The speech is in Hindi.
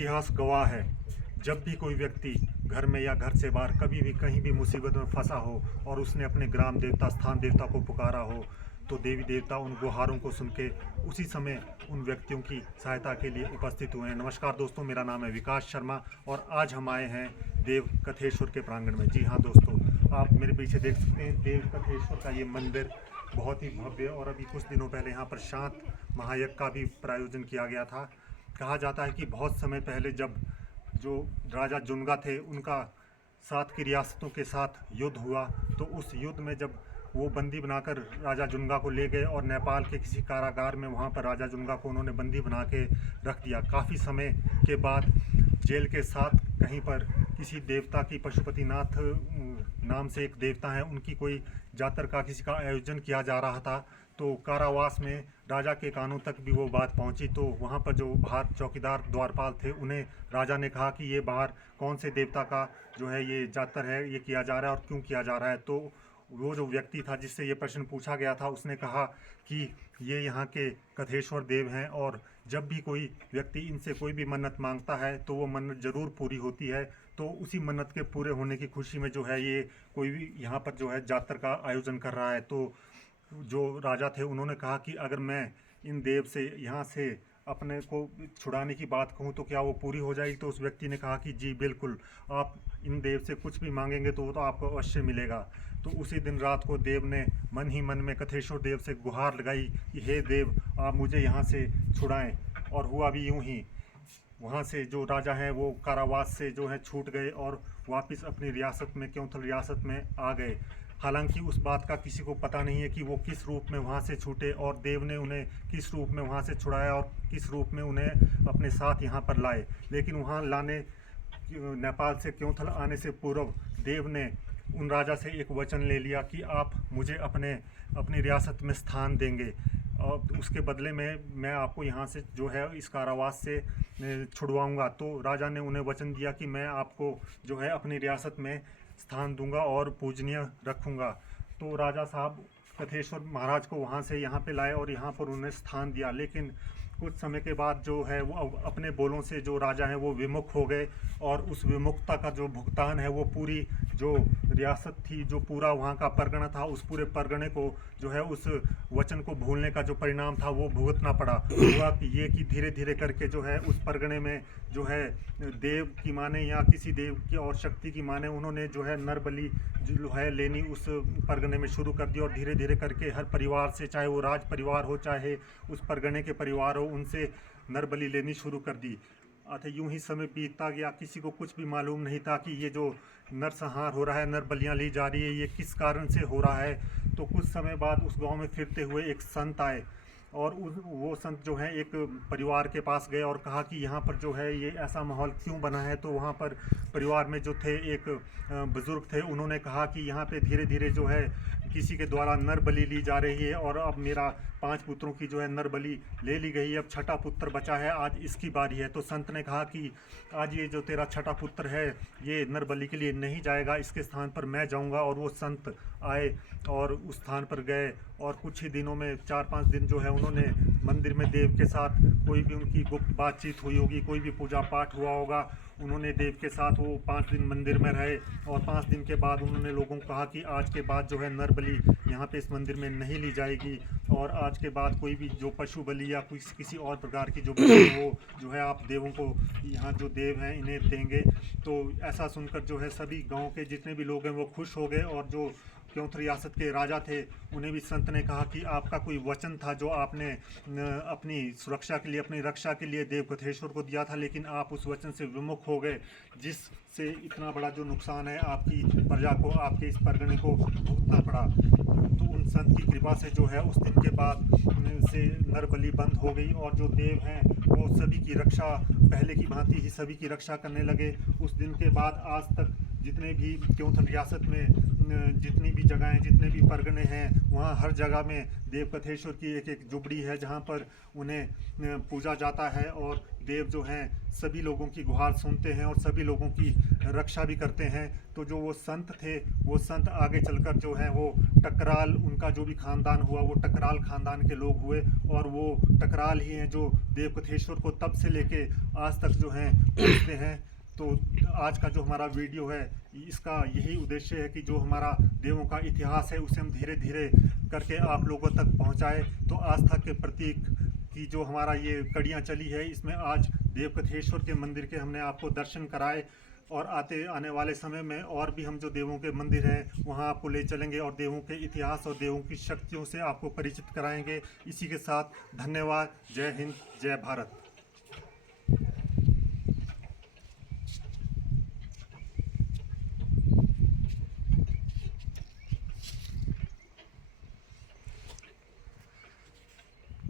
इतिहास गवाह है, जब भी कोई व्यक्ति घर में या घर से बाहर कभी भी कहीं भी मुसीबत में फंसा हो और उसने अपने ग्राम देवता स्थान देवता को पुकारा हो, तो देवी देवता उन गुहारों को सुन के उसी समय उन व्यक्तियों की सहायता के लिए उपस्थित हुए हैं। नमस्कार दोस्तों, मेरा नाम है विकास शर्मा और आज हम आए हैं देव कथेश्वर के प्रांगण में। जी हाँ दोस्तों, आप मेरे पीछे देख सकते हैं देव कथेश्वर का ये मंदिर बहुत ही भव्य। और अभी कुछ दिनों पहले यहाँ पर शांत महायज्ञ का भी प्रायोजन किया गया था। कहा जाता है कि बहुत समय पहले जब जो राजा जुनगा थे उनका 7 की रियासतों के साथ युद्ध हुआ, तो उस युद्ध में जब वो बंदी बनाकर राजा जुनगा को ले गए और नेपाल के किसी कारागार में वहाँ पर राजा जुनगा को उन्होंने बंदी बना के रख दिया। काफ़ी समय के बाद जेल के साथ कहीं पर किसी देवता की पशुपतिनाथ नाम से एक देवता है, उनकी कोई जातर का किसी का आयोजन किया जा रहा था। तो कारावास में राजा के कानों तक भी वो बात पहुंची। तो वहाँ पर जो बाहर चौकीदार द्वारपाल थे, उन्हें राजा ने कहा कि ये बाहर कौन से देवता का जो है ये जातर है, ये किया जा रहा है और क्यों किया जा रहा है। तो वो जो व्यक्ति था जिससे ये प्रश्न पूछा गया था, उसने कहा कि ये यहाँ के कथेश्वर देव हैं और जब भी कोई व्यक्ति इनसे कोई भी मन्नत मांगता है तो वो मन्नत ज़रूर पूरी होती है। तो उसी मन्नत के पूरे होने की खुशी में जो है ये कोई भी यहाँ पर जो है जातर का आयोजन कर रहा है। तो जो राजा थे उन्होंने कहा कि अगर मैं इन देव से यहाँ से अपने को छुड़ाने की बात कहूँ तो क्या वो पूरी हो जाएगी। तो उस व्यक्ति ने कहा कि जी बिल्कुल, आप इन देव से कुछ भी मांगेंगे तो वो तो आपको अवश्य मिलेगा। तो उसी दिन रात को देव ने मन ही मन में कथेश्वर देव से गुहार लगाई कि हे देव, आप मुझे यहाँ से छुड़ाएं। और हुआ भी यूँ ही, वहाँ से जो राजा हैं वो कारावास से जो है छूट गए और वापस अपनी रियासत में क्योंथल रियासत में आ गए। हालांकि उस बात का किसी को पता नहीं है कि वो किस रूप में वहाँ से छूटे और देव ने उन्हें किस रूप में वहाँ से छुड़ाया और किस रूप में उन्हें अपने साथ यहाँ पर लाए। लेकिन वहाँ लाने नेपाल से क्योंथल आने से पूर्व देव ने उन राजा से एक वचन ले लिया कि आप मुझे अपनी रियासत में स्थान देंगे और उसके बदले में मैं आपको यहाँ से जो है इस कारावास से छुड़वाऊँगा। तो राजा ने उन्हें वचन दिया कि मैं आपको जो है अपनी रियासत में स्थान दूंगा और पूजनीय रखूंगा। तो राजा साहब कथेश्वर महाराज को वहाँ से यहाँ पे लाए और यहाँ पर उन्हें स्थान दिया। लेकिन कुछ समय के बाद जो है वो अपने बोलों से जो राजा हैं वो विमुख हो गए और उस विमुखता का जो भुगतान है वो पूरी जो रियासत थी, जो पूरा वहाँ का परगना था, उस पूरे परगने को जो है उस वचन को भूलने का जो परिणाम था वो भुगतना पड़ा। हुआ ये कि धीरे धीरे करके जो है उस परगने में जो है देव की माने या किसी देव की और शक्ति की माने उन्होंने जो है नर बलि जो है लेनी उस परगने में शुरू कर दी। और धीरे धीरे करके हर परिवार से, चाहे वो राज परिवार हो चाहे उस परगने के परिवार हो, उनसे नर बलि लेनी शुरू कर दी। अतः यूं ही समय बीतता गया, किसी को कुछ भी मालूम नहीं था कि ये जो नरसंहार हो रहा है, नर बलियाँ ली जा रही है, ये किस कारण से हो रहा है। तो कुछ समय बाद उस गांव में फिरते हुए एक संत आए और वो संत जो है एक परिवार के पास गए और कहा कि यहाँ पर जो है ये ऐसा माहौल क्यों बना है। तो वहाँ पर परिवार में जो थे एक बुज़ुर्ग थे, उन्होंने कहा कि यहाँ पे धीरे धीरे जो है किसी के द्वारा नर बलि ली जा रही है और अब मेरा 5 पुत्रों की जो है नर बलि ले ली गई है, अब छठा पुत्र बचा है, आज इसकी बारी है। तो संत ने कहा कि आज ये जो तेरा छठा पुत्र है ये नर बलि के लिए नहीं जाएगा, इसके स्थान पर मैं जाऊंगा। और वो संत आए और उस स्थान पर गए और कुछ ही दिनों में 4-5 दिन जो है उन्होंने मंदिर में देव के साथ कोई भी उनकी गुप्त बातचीत हुई होगी, कोई भी पूजा पाठ हुआ होगा, उन्होंने देव के साथ वो 5 दिन मंदिर में रहे। और 5 दिन के बाद उन्होंने लोगों को कहा कि आज के बाद जो है नर बलि यहाँ पे इस मंदिर में नहीं ली जाएगी और आज के बाद कोई भी जो पशु बलि या किसी और प्रकार की जो बलि वो जो है आप देवों को, यहाँ जो देव हैं इन्हें देंगे। तो ऐसा सुनकर जो है सभी गाँव के जितने भी लोग हैं वो खुश हो गए और जो क्योंथल रियासत के राजा थे उन्हें भी संत ने कहा कि आपका कोई वचन था जो आपने अपनी सुरक्षा के लिए, अपनी रक्षा के लिए देव कथेश्वर को दिया था, लेकिन आप उस वचन से विमुख हो गए, जिससे इतना बड़ा जो नुकसान है आपकी प्रजा को, आपके इस परगने को भुगतना पड़ा। तो उन संत की कृपा से जो है उस दिन के बाद से नर बलि बंद हो गई और जो देव हैं वो सभी की रक्षा पहले की भांति ही सभी की रक्षा करने लगे। उस दिन के बाद आज तक जितने भी क्योंथल रियासत में जितनी भी जगहें, जितने भी परगने हैं, वहाँ हर जगह में देवकथेश्वर की एक एक झुपड़ी है जहाँ पर उन्हें पूजा जाता है। और देव जो हैं सभी लोगों की गुहार सुनते हैं और सभी लोगों की रक्षा भी करते हैं। तो जो वो संत थे, वो संत आगे चलकर जो है वो टकराल, उनका जो भी खानदान हुआ वो टकराल खानदान के लोग हुए। और वो टकराल ही हैं जो देवकथेश्वर को तब से लेके आज तक जो हैं पूजते हैं। तो आज का जो हमारा वीडियो है इसका यही उद्देश्य है कि जो हमारा देवों का इतिहास है उसे हम धीरे धीरे करके आप लोगों तक पहुंचाएं। तो आस्था के प्रतीक की जो हमारा ये कड़ियाँ चली है, इसमें आज देवकथेश्वर के मंदिर के हमने आपको दर्शन कराए। और आने वाले समय में और भी हम जो देवों के मंदिर हैं वहाँ आपको ले चलेंगे और देवों के इतिहास और देवों की शक्तियों से आपको परिचित कराएंगे। इसी के साथ धन्यवाद। जय हिंद, जय भारत।